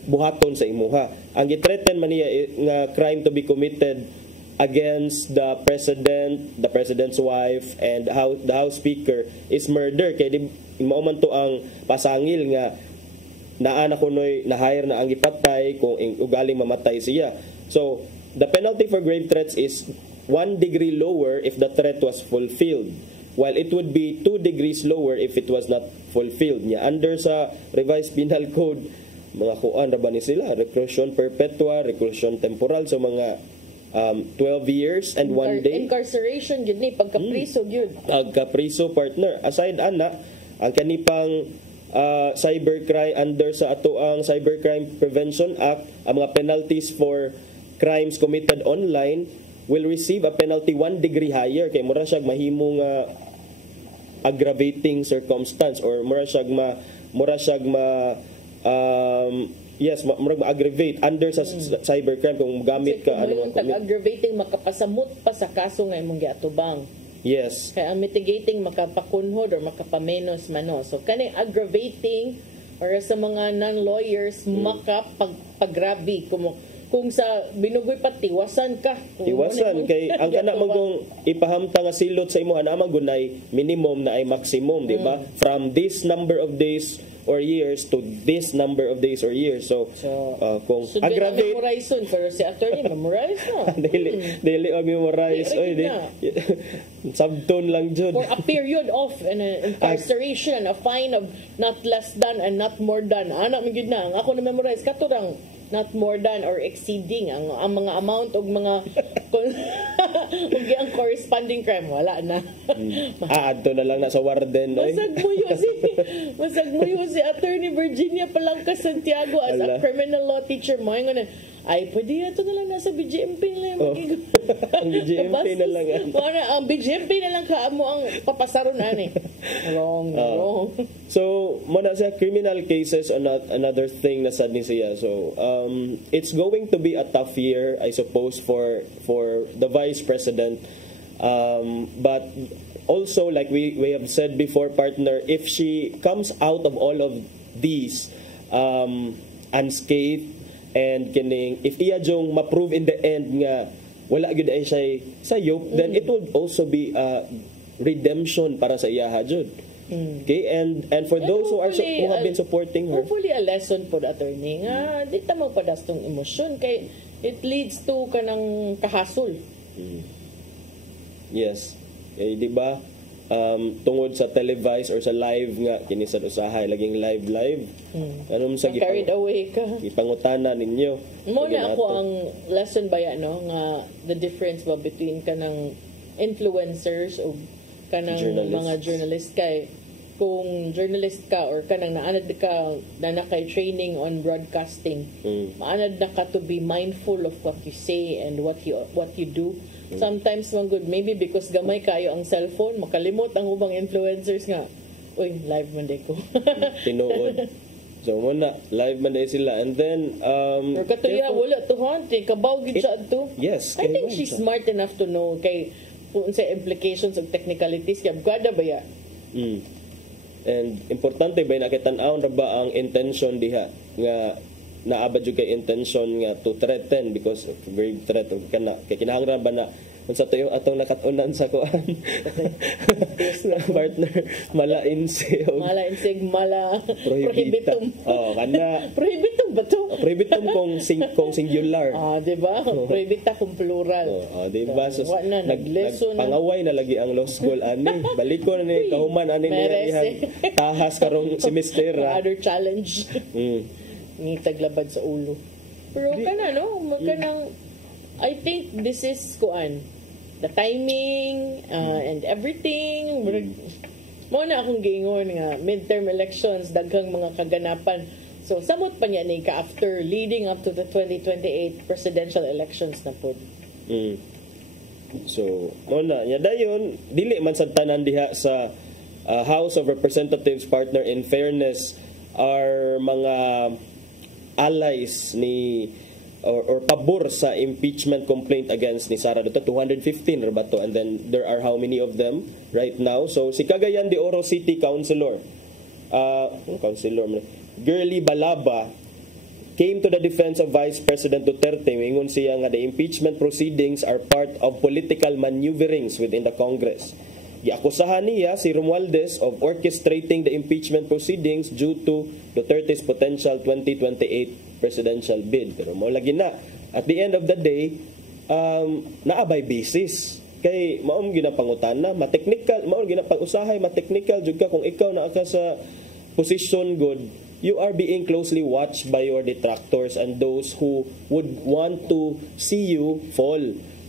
buhaton sa imuha. Ang githreaten man niya nga crime to be committed against the president, the president's wife, and the House Speaker is murder. Kaya di mao man to ang pasangil nga naa na kunoy na-hire na ang ipatay kung ugaling mamatay siya. So the penalty for grave threats is 1 degree lower if the threat was fulfilled, while it would be 2 degrees lower if it was not fulfilled. Under sa revised penal code, mga kuan ra ba ni sila? Reclusion perpetua, reclusion temporal, so mga 12 years and 1 day. Incarceration yun ni, pagkapriso yun. Pagkapriso partner. Aside ana, ang kanipang cybercrime under sa ato ang Cybercrime Prevention Act, ang mga penalties for crimes committed online will receive a penalty 1 degree higher kay mura siya mahimong aggravating circumstance or mura siya ma-aggravate under sa cybercrime kung gamit ka aggravating makapasamot pa sa kaso nga imong giatubang. Yes. Kaya ang mitigating makapakunhod or makapamenos mano. So kani aggravating or sa mga non-lawyers makapaggrabe kung sa binugoy pa tiwasan ka. Tiwasan kay ang kana man kung ipahamta nga silot sa imo ana magunay minimum na ay maximum, di ba? From this number of days or years to this number of days or years. So kung aggravate memorize pero si attorney memorize na. Dili memorize oy di. Subtone lang jud. For a period of an incarceration, a fine of not less than and not more than. Ana man gid na ang ako na memorize katurang not more than or exceeding ang mga amount og mga ug ang corresponding crime wala na. Adto na lang na sa warden oy. Masag mo si Attorney Virginia Palangkas Santiago as a criminal law teacher mo ngayon. Ay, pwede ito na lang nasa BGMP na lang. Ang BGMP na lang. Ang BGMP na lang kaamo ang papasaron ani. Wrong. So, muna sa criminal cases, another thing na sad ni siya. So, it's going to be a tough year, I suppose, for the Vice President. But also, like we have said before, partner, if she comes out of all of these unscathed, and kining if iya jong ma-prove in the end nga wala gyud ay siya sayop, then it would also be a redemption para sa iya jud. Okay, and for those who have been supporting her, hopefully a lesson po attorney nga di ta magpadastong emosyon kay it leads to kanang kahasol. Yes. Eh, di ba? Tungod sa televised or sa live nga kini sa usahay laging live anong sa carried away ka ipangutana ninyo mo na ako ang lesson ba yan no nga the difference ba between kanang influencers o kanang mga journalist kay kung journalist ka or kanang naanad ka na nakay training on broadcasting maanad na ka to be mindful of what you say and what you do. Sometimes man good maybe because gamay kayo ang cellphone makalimot ang ubang influencers nga uy live man day ko tinuod so muna live man day sila and then or katuya wala to hunting kabaw gid siya adto. Yes, I think she's smart enough to know kay kung sa implications of technicalities kaya gada ba ya and importante ba nakitan-aw ra ba ang intention diha nga naabad yung kay intention nga to threaten because very threat kana kay kinahanglan ba na unsa to yung atong nakatunan sa kuan partner malainse prohibitum kana prohibitum ba to prohibitum kung singular di ba prohibita kung plural di ba so nagpangaway na lagi ang law school ani balikon ni kahuman ani ni tahas karong semester other challenge ni taglabad sa ulo. Pero kana no, kanang I think this is kuan the timing and everything. Mo na akong giingon nga midterm elections daghang mga kaganapan. So samot pa niya ni ka after leading up to the 2028 presidential elections na pud. So, mo na nya dayon dili man sad tanan diha sa House of Representatives partner in fairness are mga allies ni or pabor sa impeachment complaint against ni Sara Duterte 215 ra ba to and then there are how many of them right now so si Cagayan de Oro City Councilor Girly Balaba came to the defense of Vice President Duterte mingon siya nga the impeachment proceedings are part of political maneuverings within the Congress. Giakusahan niya si Romualdez of orchestrating the impeachment proceedings due to Duterte's potential 2028 presidential bid. Pero mo lagi na. At the end of the day, naabay basis. Kay maong ginapangutana, ma-technical, maong ginapang-usahay, ma-technical jud ka kung ikaw naa ka sa position good, you are being closely watched by your detractors and those who would want to see you fall.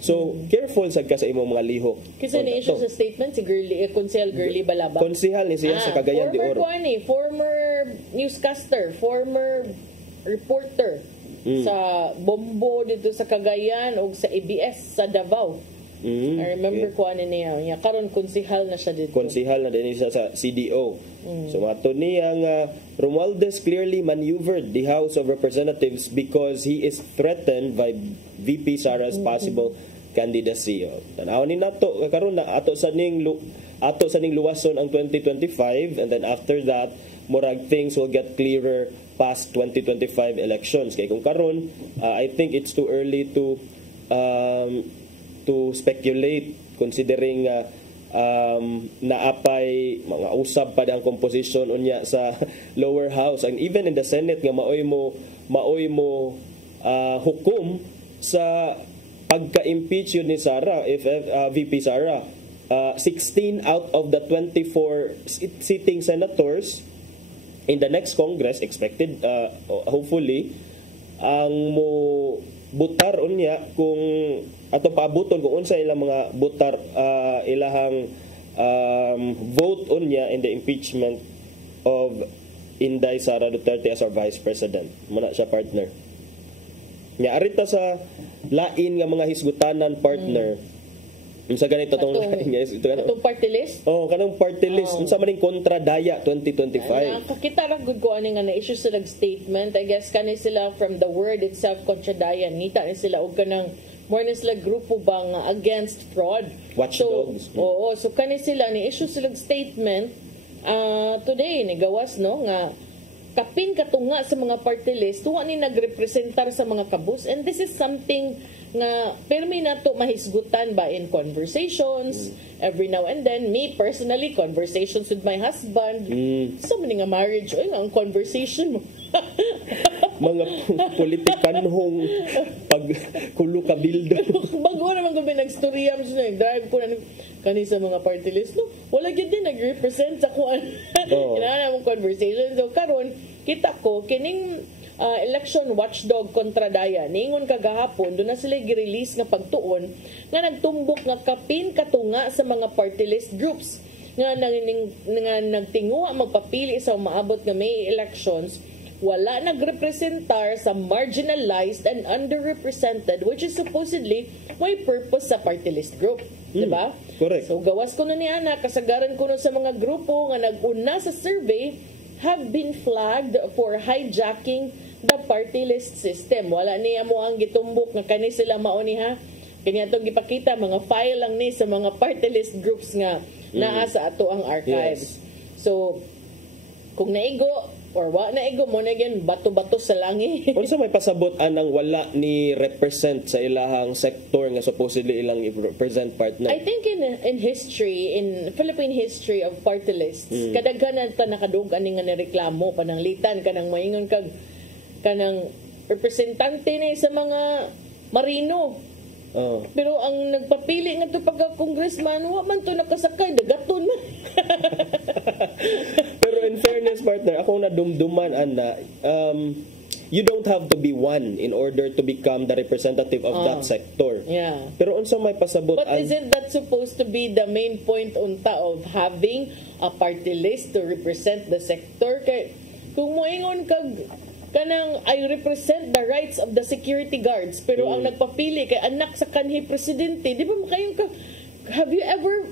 So, careful sad ka sa imong mga lihok. Kasi ni-issue sa statement si Konsehal Girly Balaba. Konsehal ni siya sa Cagayan de Oro. Former newscaster, former reporter sa Bombo dito sa Cagayan o sa ABS sa Davao. I remember kuan niya. Karon konsehal na siya dito. Konsehal na din siya sa CDO. So, mato niya nga Romualdez clearly maneuvered the House of Representatives because he is threatened by VP Sara's possible candidacy. Tanaw ni nato karon na ato sa ning luwason ang 2025, and then after that murag things will get clearer past 2025 elections. Kay kung karon I think it's too early to speculate considering naapay mga usab pa ang composition unya sa lower house, and even in the Senate nga maoy mo hukom sa pagka-impeach yun ni Sara, VP Sara. 16 out of the 24 sitting senators in the next Congress expected hopefully ang mo butar unya kung ato paabuton kung unsa ilang mga butar ilahang vote unya in the impeachment of Inday Sara Duterte as our Vice President. Muna siya partner. Nya arita sa lain nga mga hisgutanan partner. Unsa ganito tong itong party list? Oh, kanang party list. Unsa man ning kontra daya 2025. Kakita ra gud ko ani nga na-issue sila statement. I guess kanay sila from the word itself kontra daya. Ngita ni sila og kanang more na sila grupo bang against fraud. Watchdogs. Oo, so kanay sila ni-issue sila statement today ni gawas no nga kapin katunga sa mga party list tuwa ni nagrepresentar sa mga kabus, and this is something nga permi nato mahisgutan ba in conversations every now and then. Me personally, conversations with my husband, sa nga marriage oy nga ang conversation mo mga politikanhong pagkulo ka bildo. Bago naman kami nagstorya mo siya, drive ko na kani sa mga party list, no? Wala gid din nag-represent sa kuan. Ina mong conversation. So karon kita ko kining election watchdog kontra daya ningon kagahapon do na sila gi-release nga pagtuon nga nagtumbok nga kapin katunga sa mga party list groups nga nagtinguha magpapili sa umaabot nga May elections. Wala nagrepresentar sa marginalized and underrepresented, which is supposedly may purpose sa party list group. Diba? Correct. So gawas ko ni ana, kasagaran ko sa mga grupo nga nag-una sa survey have been flagged for hijacking the party list system. Wala niya mo ang gitumbok nga kani sila mao ni ha. Kanya itong gipakita, mga file lang ni sa mga party list groups nga naa sa ato ang archives. Yes. So, kung naigo, or wa na igo mo na again bato-bato sa langit. Unsa may pasabot anang wala ni represent sa ilahang sector nga supposedly ilang represent partner? I think in history, in Philippine history of party lists, kadaghanan ta nakadug ani nga nireklamo pananglitan kanang maingon kag kanang representante ni sa mga marino. Pero ang nagpapili nga to pagka-congressman, wa man to nakasakay, dagaton man. Pero in fairness, partner, ako na dumduman, Anna, you don't have to be one in order to become the representative of that sector. Yeah. Pero unsa may pasabot? But isn't that supposed to be the main point unta of having a party list to represent the sector? Kay kung moingon kag kanang I represent the rights of the security guards, pero ang nagpapili kay anak sa kanhi presidente, di ba makayong ka, have you ever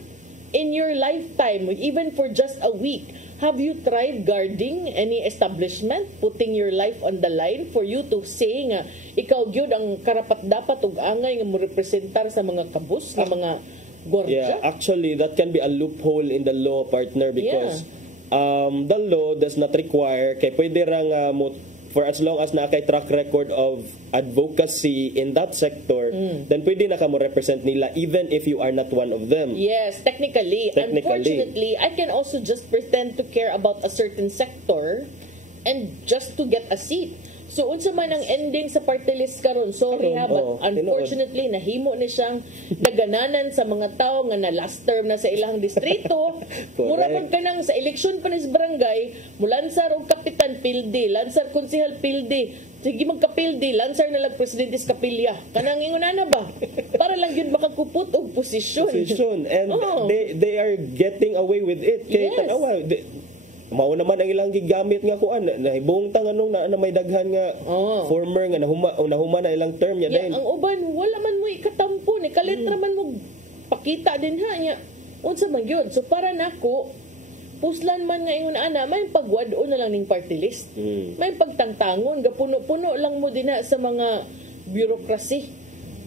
in your lifetime, even for just a week, have you tried guarding any establishment, putting your life on the line for you to say nga ikaw gyud ang karapat dapat ug angay nga mo representar sa mga kabus nga mga gwardiya? Yeah, actually that can be a loophole in the law, partner, because the law does not require kay pwede ra nga mo for as long as na kay track record of advocacy in that sector, then pwede na ka mo represent nila even if you are not one of them. Yes, technically. Unfortunately, I can also just pretend to care about a certain sector and just to get a seat. So unsa man ang ending sa party list karon, sorry ha, but unfortunately nahimo ni siyang dagananan sa mga tao nga na last term na sa ilang distrito. Mura pag kanang sa eleksyon pa ni sa barangay, mulansar og kapitan pildi, lansar konsehal pildi, sige magkapildi, lansar na lang presidente sa kapilya. Kanang ingon na ba? Para lang yun makakupot og posisyon. And they are getting away with it. Kay tanawa, mao naman ang ilang gigamit nga kuan nahibong tanganong na may daghan nga former nga nahuma na ilang term niya ang uban wala man mo ikatampo ni kalitra man mo pakita din ha nya unsa man gyud. So para nako puslan man nga ingon ana may pagwad-o na lang ning party list, may pagtangtangon gapuno-puno lang mo dinha sa mga bureaucracy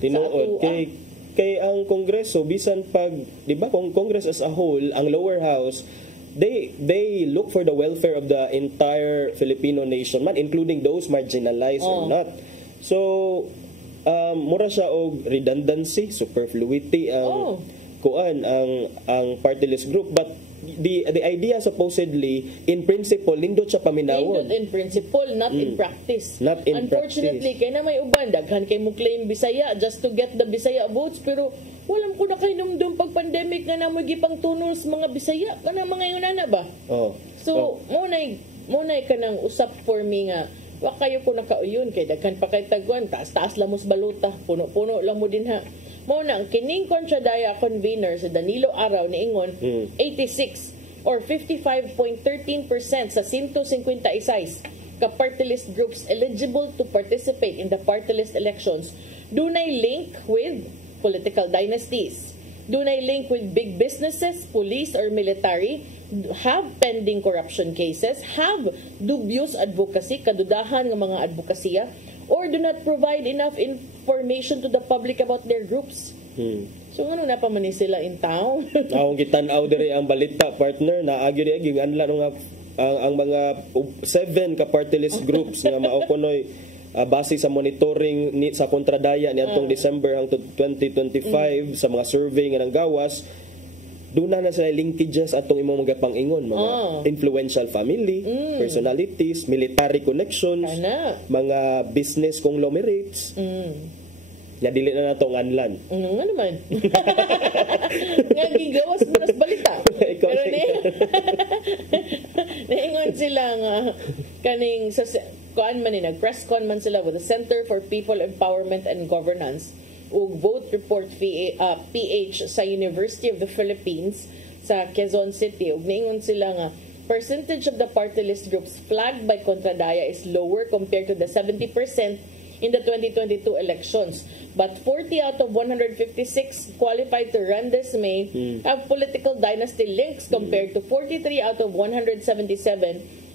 tinuod kay kay ang Kongreso bisan pag di ba kung Congress as a whole, ang lower house, they look for the welfare of the entire Filipino nation man, including those marginalized or not. So mura siya og redundancy, superfluity ang kuan ang party list group, but the idea supposedly in principle nindot siya paminawon. Nindot in principle, not in practice. Not in Unfortunately, kay na may uban daghan kay mo claim Bisaya just to get the Bisaya votes, pero walam ko na kay numdum pag pandemic nga namoy gipang tunnel sa mga Bisaya kana mga yunana ba. So mo nay kanang usap for me nga wa kayo ko nakauyon kay daghan pa kay tagwan taas lang mo sa baluta, puno-puno lang mo dinha. Mo nang kining kontradaya convener sa Danilo Araw niingon 86 or 55.13% sa 156 ka party list groups eligible to participate in the party list elections dunay link with political dynasties, dunay link with big businesses, police or military, have pending corruption cases, have dubious advocacy, kadudahan ng mga advokasya, or do not provide enough information to the public about their groups. So ano na pa man sila in town? Akong kitanaw diri ang balita, partner, na agyo di aging anla nga ang mga 7 ka party list groups nga mao kunoy base sa monitoring ni sa kontradaya ni atong December hangtod 2025 sa mga survey nga nang gawas, doon na sila linkages atong imong mga pangingon, mga influential family, personalities, military connections, mga business conglomerates. Nga dili na natong anlan. Nga naman. Nga gigawas mo nas balita. Pero niingon sila nga kaning sa kuan man nag-press con man sila with the Center for People Empowerment and Governance ug Vote Report PH sa University of the Philippines sa Quezon City. Ug niingon sila nga percentage of the party list groups flagged by kontradaya is lower compared to the 70% in the 2022 elections. But 40 out of 156 qualified to run this May have political dynasty links compared to 43 out of 177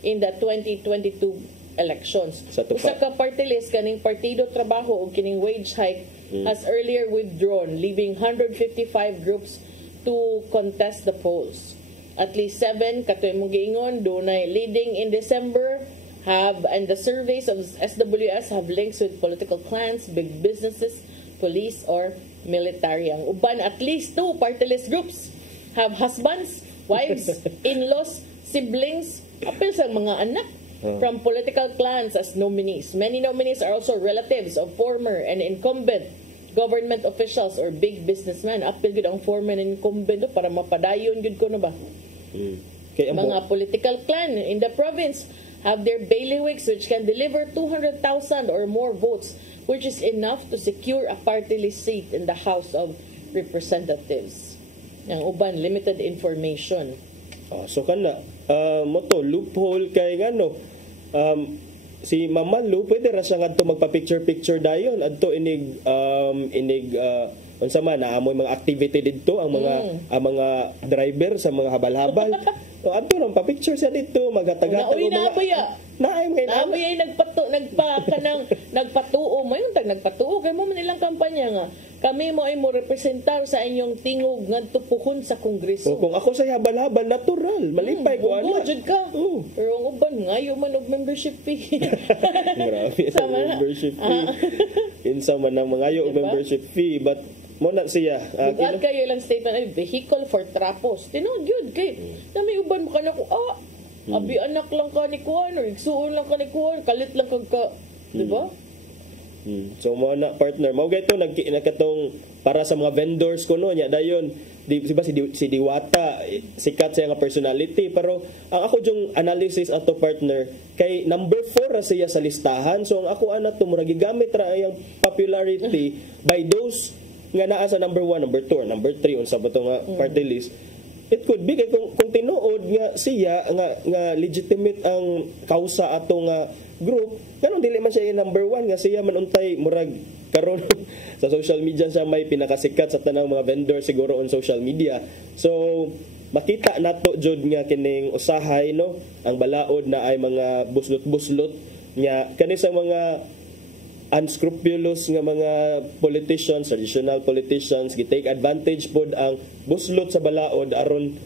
in the 2022 elections. Usa ka party list kaning Partido Trabaho ug kining wage hike has earlier withdrawn, leaving 155 groups to contest the polls. At least 7 katoy mo giingon dunay leading in December and the surveys of SWS have links with political clans, big businesses, police or military. Ang uban at least 2 party list groups have husbands, wives, in-laws, siblings, apil sa mga anak from political clans as nominees. Many nominees are also relatives of former and incumbent government officials or big businessmen. Apil gud ang former and incumbent para mapadayon gud ko na ba? Mga political clan in the province have their bailiwicks which can deliver 200,000 or more votes, which is enough to secure a party list seat in the House of Representatives. Ang uban, limited information. So kana, moto, loophole kay ngano, si Mama Lu, pwede ra siya ngadto magpa-picture-picture dayon, adto inig unsa man naamoy mga activity didto ang mga driver sa mga habal-habal. So adto ra pa-picture siya didto, maghatag-hatag og mga Naabay nagpatuo mayon tag nagpatuo kay mo man ilang kampanya nga kami mo ay mo representar sa inyong tingog ngadto puhon sa Kongreso. Kung ako sa habal-habal natural, malipay ko ana. Jud ka. Pero ang uban ngayo man og membership fee. Grabe sa membership fee. Kinsa man ang mangayo og membership fee, but mo na siya. Bugat kayo lang statement ay vehicle for trapos. Tinuod yun kay na may uban mo kana ko abi anak lang ka ni kuan or igsuon lang ka ni kuan kalit lang kag ka, di ba? So mo na partner, mao gayto nagkatong para sa mga vendors ko no nya dayon diba si Diwata sikat siya nga personality, pero ang ako yung analysis ato partner kay number 4 ra siya sa listahan. So ang ako ana to murag gigamit ra ang popularity by those nga naa sa number 1, number 2, or number 3 unsa ba to nga party list. It could be kay kung tinuod nga siya nga legitimate ang kausa ato nga group, kanang dili man siya yung number 1 nga siya man untay murag karon sa social media siya may pinakasikat sa tanang mga vendor siguro on social media. So makita nato jud nga kining usahay no ang balaod na ay mga buslot-buslot nga kani sa mga unscrupulous nga mga politicians, traditional politicians, gitake advantage pod ang buslot sa balaod aron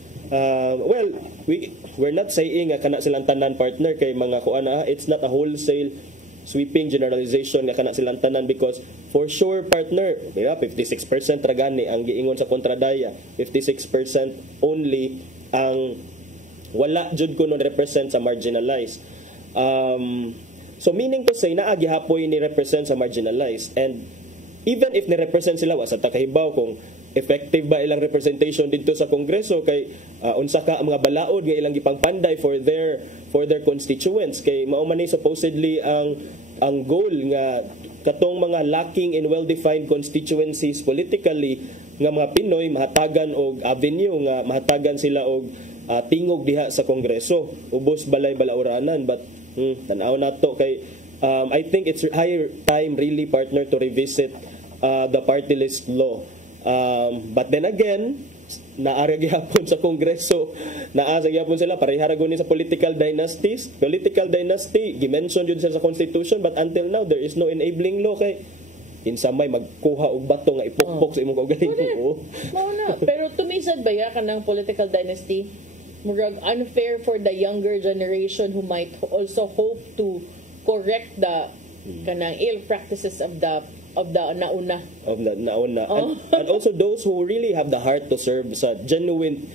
we're not saying nga kana silang tanan partner kay mga kuana, it's not a wholesale sweeping generalization nga kana silang tanan because for sure partner, 56% ragani ang giingon sa kontradaya, 56% only ang wala jud kuno represent sa marginalized. So meaning to say, naa gihapoy ni represent sa marginalized. And even if ni-represent sila, wasa takahibaw kung effective ba ilang representation dito sa Kongreso kay unsa ka ang mga balaod nga ilang gipangpanday for their constituents. Kay mao man ni supposedly ang goal nga katong mga lacking in well-defined constituencies politically nga mga Pinoy mahatagan og avenue nga mahatagan sila og tingog diha sa Kongreso. Ubos balay balauranan but tanaw nato kay I think it's higher time really partner to revisit the party list law. But then again, naara gyapon sa Kongreso, naasa gyapon sila pareha ra guni sa political dynasties. Political dynasty gimension yun sa Constitution but until now there is no enabling law kay kinsa may magkuha og bato nga ipukpok sa imong kaugalingon. Mao na, pero tumisad ba ya kanang political dynasty? Murag unfair for the younger generation who might also hope to correct the kanang ill practices of the nauna. And also those who really have the heart to serve, sa genuine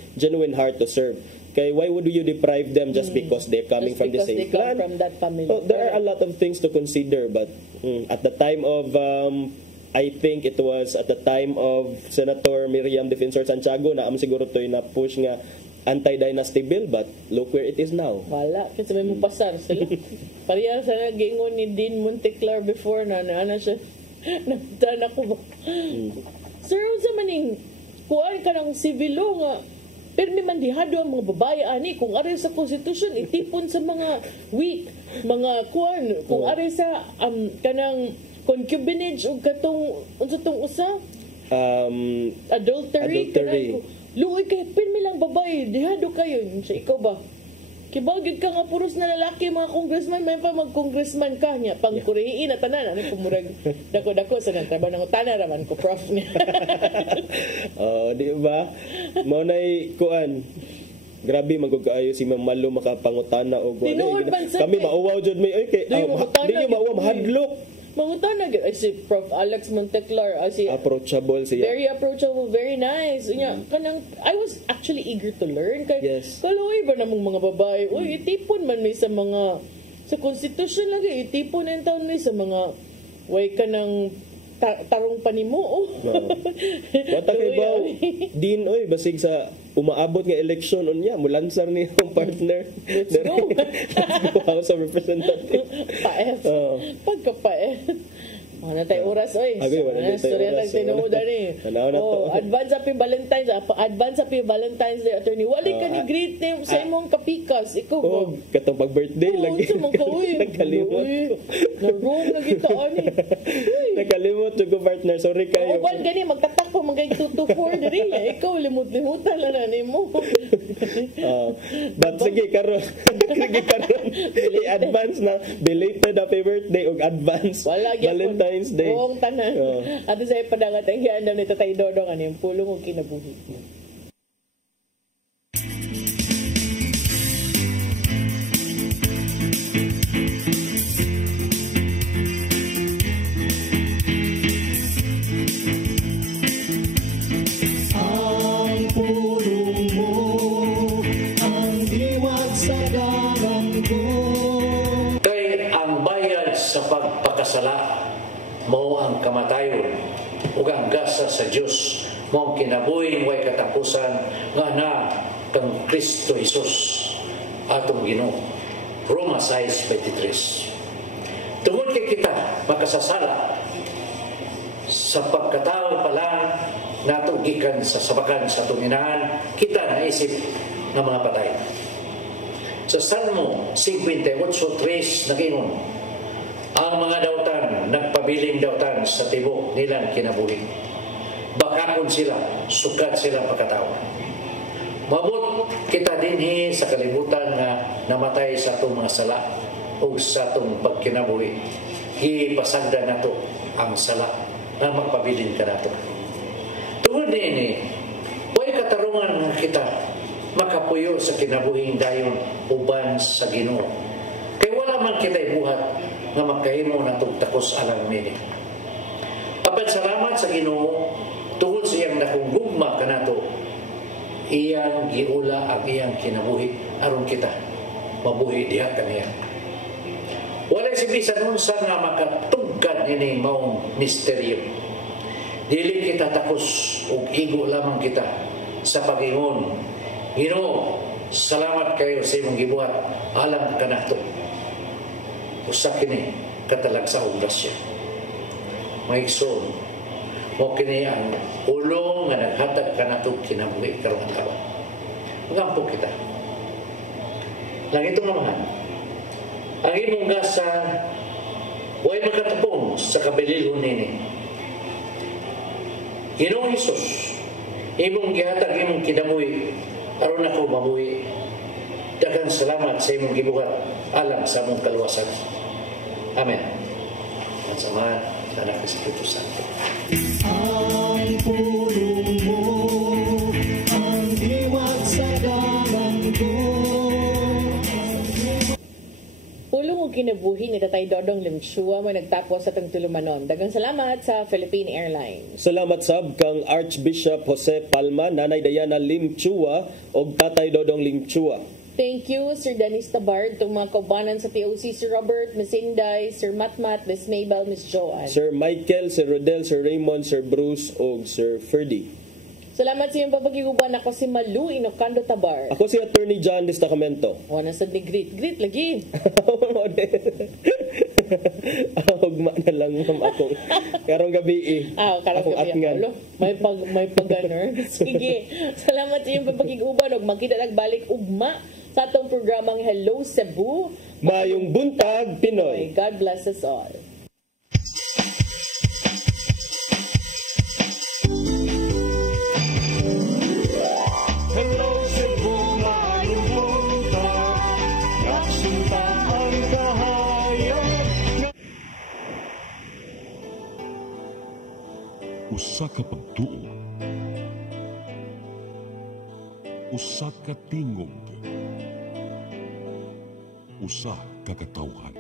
heart to serve. Kay why would you deprive them just because they're coming from the same clan? From that family. So, there are a lot of things to consider but at the time of I think it was at the time of Senator Miriam Defensor Santiago na siguro to'y na-push nga anti-dynasty bill but look where it is now. Wala. Kasi may mupasar sila. Parehas sa nagingon ni Dean Monteclar before na siya. Nagtana ko ba? Sir, sa maning kuhaan ka ng sivilo nga permi mandihado ang mga babae ani kung ari sa konstitusyon itipon sa mga weak mga kuhaan kung ari sa kanang concubinage o katong unsa tong usa adultery. Luoy kay pirmi lang babae, dihado kayo. Siya, ikaw ba? Kibagid ka nga puros na lalaki, mga congressman, may pa mag-congressman ka niya. Pangkurihiin na tanan. Ano kumurag, dako-dako sa nagtrabaho ng utana raman ko, prof niya. Di ba? Maunay, kuan, grabe magkakaayo si Ma'am Malo makapangutana o kami mauwaw jud may okay di nyo mauwaw mahadlok mangutana gid si Prof Alex Monteclar si approachable siya, very approachable, very nice unya kanang I was actually eager to learn kay kaluoy ba namong mga babae itipon man may sa mga sa constitution lagi itipon ang taon may sa mga way kanang tarong panimo Katakibaw din basig sa umaabot nga election unya mulansar niya ang partner. Let's go House of Representatives. Pagkapae na tayo oras oy. Storya tag tinuod ni. Advance happy Valentine's Day attorney. Wali ka ni greet name sa imong kapikas. Ikaw ba? Katong pag-birthday lagi. Nakalimot. Narong lagi ka ani. Nakalimot ko partner. Sorry kayo. Wan gani magtatak pa magay 224 diri. Ikaw limot-limutan lang na nimo. But sige karon. I-advance na belated happy birthday ug advance Valentine's Day. Buong tanan. Ato sa ipadangat ang hiandam ni Tatay Dodong ani pulong og kinabuhi. Ang pulong mo ang diwag sa dalan ko. Kay ang bayad sa pagpakasala mo ang kamatayon ug ang gasa sa Dios mo ang kinabuhi way katapusan nga na kang Kristo Jesus atong Ginoo. Roma 6:23. Tungod kay kita makasasala sa pagkatao pa lang nato gikan sa sabakan sa tuminahan kita naisip ng mga patay. Sa Salmo 58:3 nagingon ang mga dautan, nagpabiling dautan sa tibok nilang kinabuhi. Bakakon sila, sukat silang pagkatao. Mabot kita dinhi sa kalibutan nga namatay sa itong mga sala o sa itong pagkinabuhi. hipasagda nato ang sala na magpabilin ka nato. Tungod ni huwag katarungan nga kita makapuyo sa kinabuhing dayon uban sa Ginoo. Kay wala man kita'y buhat nga makahimo natong takos alang nini. Apan salamat sa Ginoo tungod sa iyang dakong gugma kanato, iyang giula ang iyang kinabuhi aron kita mabuhi diha kaniya. Wala si bisan unsa nga makatugkad nini maong misteryo. Dili kita takos ug igo lamang kita sa pagingon, Ginoo, salamat kayo sa imong gibuhat alang kanato. Usa kini katalagsaong grasya. Maigsoon, mo kini ang ulong nga naghatag kanato kinabuhi karong adlaw. Magampo kita. Langitong Amahan, ang imong gasa huwag makatapong sa kabililhon nini. Ginoong Hesus, imong gihatag imong kinabuhi aron ako mabuhi. Daghang salamat sa imong gibuhat alang sa among kaluwasan. Amen. At samahan sa anak ng Espiritu Santo. Ang pulong mo, ang iwag sa dalang ko. Pulong o kinabuhi ni Tatay Dodong Limchua mo nagtapos sa tong tulumanon. Daghang salamat sa Philippine Airlines. Salamat sab kang Archbishop Jose Palma, Nanay Diana Limchua ug Tatay Dodong Limchua. Thank you, Sir Dennis Tabard, itong mga kaubanan sa POC, Sir Robert, Miss Inday, Sir Matmat, Miss Mabel, Miss Joanne. Sir Michael, Sir Rodel, Sir Raymond, Sir Bruce ug Sir Ferdy. Salamat sa iyong papagiguban. Ako si Malu Inocando Tabar. Ako si Attorney John Destacamento. Wala sa ni greet lagi. Hugma na lang ma'am akong karong gabi karong gabi atngan. May pag-ganner. Sige. Salamat sa iyong papagiguban ug magkita nagbalik ugma sa atong programang Hello Cebu. Mayong buntag Pinoy. God bless us all. Hello Cebu, maayong buntag, nagsunta ang kahayag. Usa ka pagtuo, usa ka tingog, usa ka katawhan.